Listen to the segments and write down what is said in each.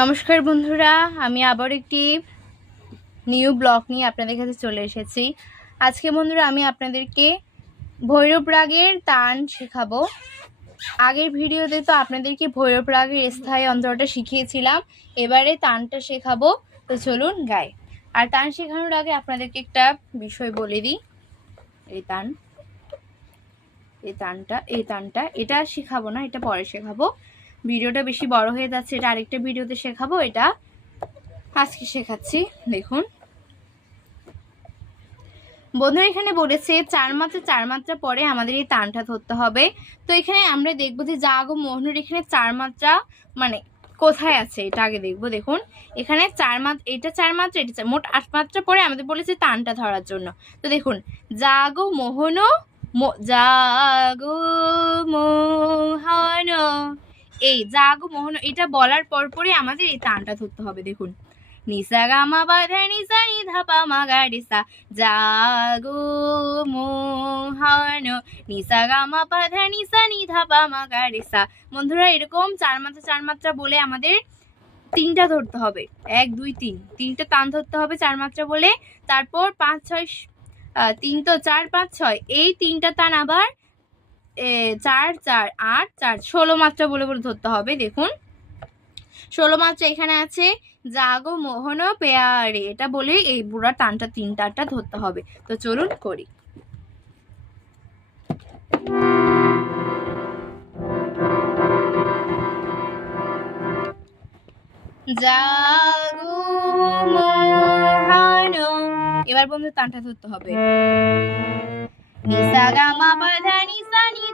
নমস্কার বন্ধুরা, আমি আবার একটি নিউ ব্লগ নিয়ে আপনাদের কাছে চলে এসেছি। আজকে বন্ধুরা, আমি আপনাদেরকে ভৈরব রাগের তান শেখাবো। আগের ভিডিওতে তো আপনাদেরকে ভৈরব রাগের স্থায়ী অন্তরটা শিখিয়েছিলাম, এবারে তানটা শেখাবো। তো চলুন গাই। আর তান শেখানোর আগে আপনাদেরকে একটা বিষয় বলে দিই। এই তান, এই তানটা এই তানটা, এটা শেখাবো না, এটা পরে শেখাবো। ভিডিওটা বেশি বড় হয়ে যাচ্ছে, এটা আরেকটা ভিডিওতে শেখাবো, এটা আজকে শেখাচ্ছি, দেখুন। বন্ধুরা, এখানে বলেছে চার মাত্রা চার মাত্রা পরে আমাদের এই তানটা ধরতে হবে। তো এখানে আমরা দেখব যে জাগো মোহনুর এখানে চার মাত্রা মানে কোথায় আছে, এটা আগে দেখব, দেখুন। এখানে চার মাত্রা এটা চার মাত্রা, এটা মোট আট মাত্রা পরে আমাদের বলেছে তানটা ধরার জন্য। তো দেখুন জাগো মোহন জাগো মোহন এই জাগো মোহন, এটা বলার পর পরে আমাদের এই তানটা ধরতে হবে, দেখুন। নিসা গামা বাধা নিসা নিধা পা মা গা রে সা। জাগো মোহন, নিসা গামা বাধা নিসা নিধা পা মা গা রে বন্ধুরা, এরকম চার মাত্রা চার মাত্রা বলে আমাদের তিনটা ধরতে হবে। এক, দুই, তিন। তিনটা তান ধরতে হবে চার মাত্রা বলে। তারপর পাঁচ, ছয় তিন তো চার, পাঁচ, ছয়। এই তিনটা তান আবার চার চার, আট, চার, ষোলো মাত্রা বলে বলে ধরতে হবে, দেখুন। ষোলো মাত্রা এখানে আছে, জাগো মোহন পেয়ারে। এটা বলেই এই বুড়া টানটা তিনটাটা ধরতে হবে। তো চলুন করি। এবার বন্ধু তানটা ধরতে হবে। নিসা গা মা নিসা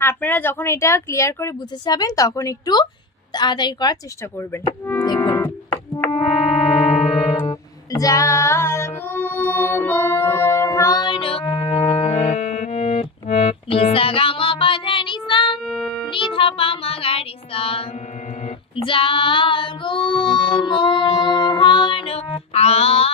আপনারা যখন এটা ক্লিয়ার করে বুঝে যাবেন, তখন একটু তাড়াতাড়ি করার চেষ্টা করবেন। দেখুন। নিসা গামা পাধা নিসা নিধা পামা গাড়িসা জাগো মোহন আ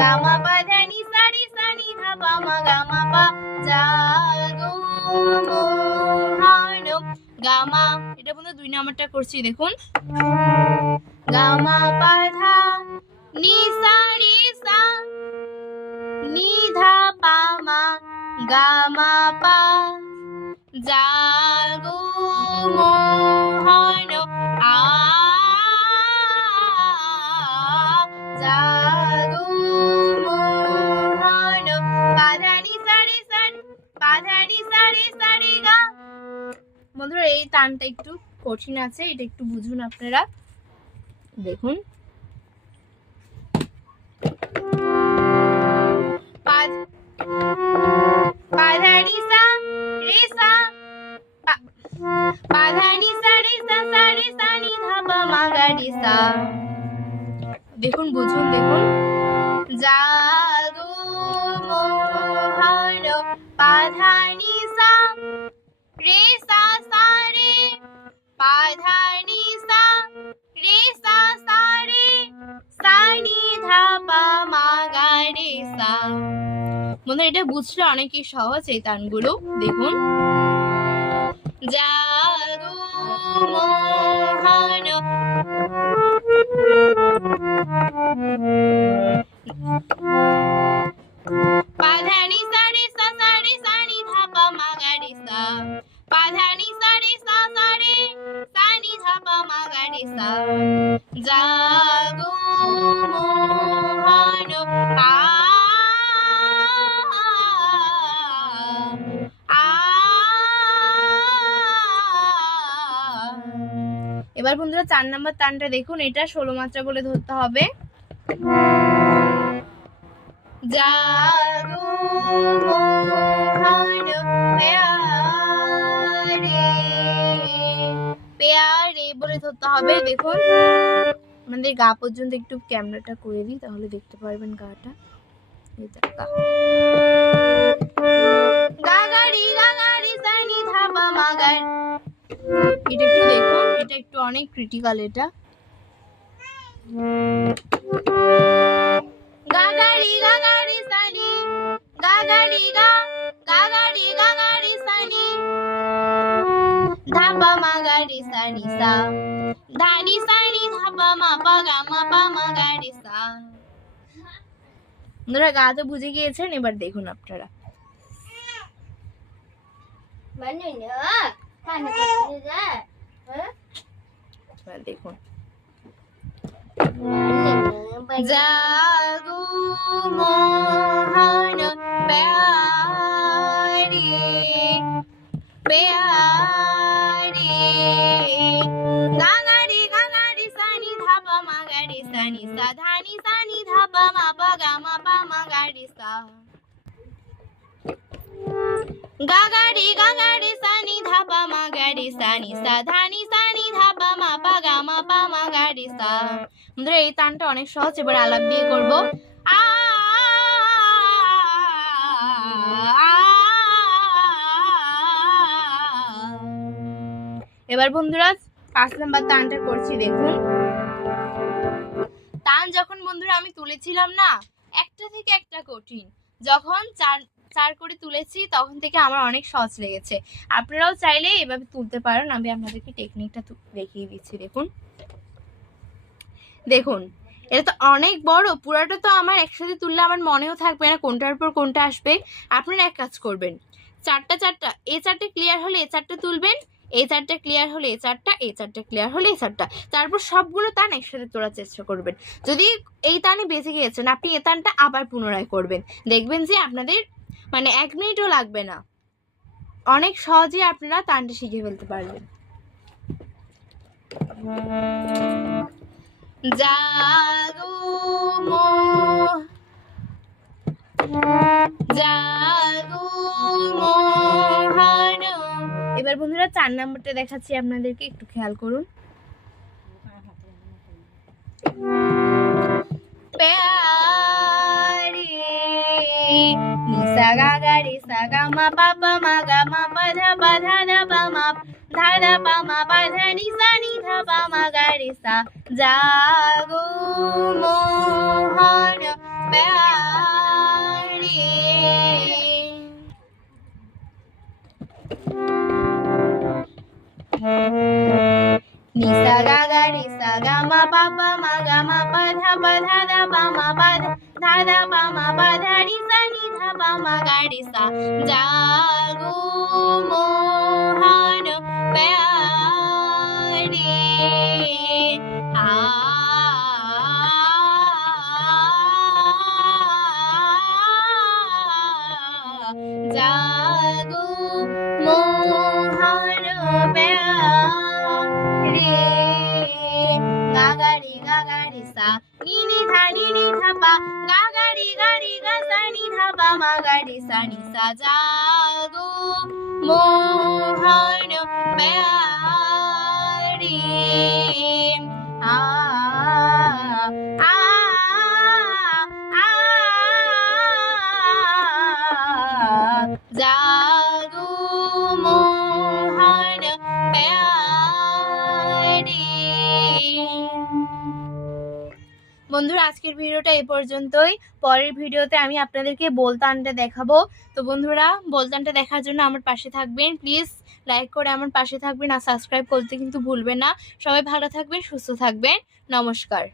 গামা পাধা নিসা রিসা নিধা পামা গামা পা জাগো মোহন গামা এটা বন্ধু দুই নাম্বারটা করছি, দেখুন। গামা পাধা নিসা রিসা নিধা পামা গামা পা, জাগো মোহন বন্ধুরা, এই টানটা একটু কঠিন আছে, এটা একটু বুঝুন আপনারা। দেখুন। দেখুন, বুঝুন, দেখুন। রে সা, রে সা সা, রে সা, নি, ধা, পা, মা এটা বুঝলে অনেকই সহজ এই তানগুলো। দেখুন। জাগো মোহন। এবার বন্ধুরা চার নাম্বার তানটা দেখুন, এটা ষোলো মাত্রা বলে ধরতে হবে। পেয়ারে বলে ধরতে হবে, দেখুন। গা পর্যন্ত একটু ক্যামেরাটা করে দিই, তাহলে দেখতে পারবেন গাটা। এটা একটু দেখুন। এটা একটু অনেক ক্রিটিক্যাল এটা। গা গা রি গা নি নি নি নি নি তো বুঝে গিয়েছেন, এবার দেখুন আপনারা। এবার দেখুন জাগো মোহন প্যারি প্যারি গাগারি গাগারি সানি ধাপা মাগারি সানি সা ধানি সানি ধাপা মা পা গা মা পা মাগারি সা গাগারি গাগারি সানি ধাপা মাগারি অনেক সহজ। এবার আলাপ দিয়ে করব। এবার বন্ধুরা, পাঁচ নাম্বার তানটা করছি, দেখুন। তান যখন বন্ধুরা আমি তুলেছিলাম না, একটা থেকে একটা কঠিন। যখন চার চার করে তুলেছি, তখন থেকে আমার অনেক সহজ লেগেছে। আপনারাও চাইলে এভাবে তুলতে পারেন, আমি আপনাদেরকে টেকনিকটা দেখিয়ে দিচ্ছি, দেখুন। দেখুন, এটা তো অনেক বড়, পুরাটা তো আমার একসাথে তুললে আমার মনেও থাকবে না কোনটার পর কোনটা আসবে। আপনারা এক কাজ করবেন, চারটা চারটা, এ চারটে ক্লিয়ার হলে এ চারটে তুলবেন এই চারটা ক্লিয়ার হলে এই চারটা এই চারটা ক্লিয়ার হলে এই চারটা। তারপর সবগুলো তান একসাথে তোলার চেষ্টা করবেন। যদি এই তানে বেঁচে গিয়েছেন, আপনি এ তানটা আবার পুনরায় করবেন। দেখবেন যে আপনাদের মানে এক মিনিটও লাগবে না। অনেক সহজেই আপনারা তানটা শিখে ফেলতে পারবেন। এবার বন্ধুরা, চার নাম্বারটা দেখাচ্ছি আপনাদেরকে, একটু খেয়াল করুন। নিসা গা গা রে সা গা মা পা পা মা গা মা পা ধা পা ধা ধা পা মা ধা ধা পা মা পা ধা নি সা নি ধা পা মা গা রে সা জাগো মোহন প্যারে নিসা গা গা রে সা গা মা পা পা মা গা মা পা ধা পা ধা ধা পা মা পা ধা ধা ধা পা মা পা ধা রি সা নি ধা পা মা গা রে সা জাগো মোহন প্যারে। আ, জাগো মোহন প্যারে। গাগারি গাগারি সা নি ba ma ga ni sa ni sa ja বন্ধুরা, আজকের ভিডিওটা এ পর্যন্তই। পরের ভিডিওতে আমি আপনাদেরকে বলতানটা দেখাবো। তো বন্ধুরা, বলতানটা দেখার জন্য আমার পাশে থাকবেন। প্লিজ লাইক করে আমার পাশে থাকবেন আর সাবস্ক্রাইব করতে কিন্তু ভুলবেন না। সবাই ভালো থাকবেন, সুস্থ থাকবেন। নমস্কার।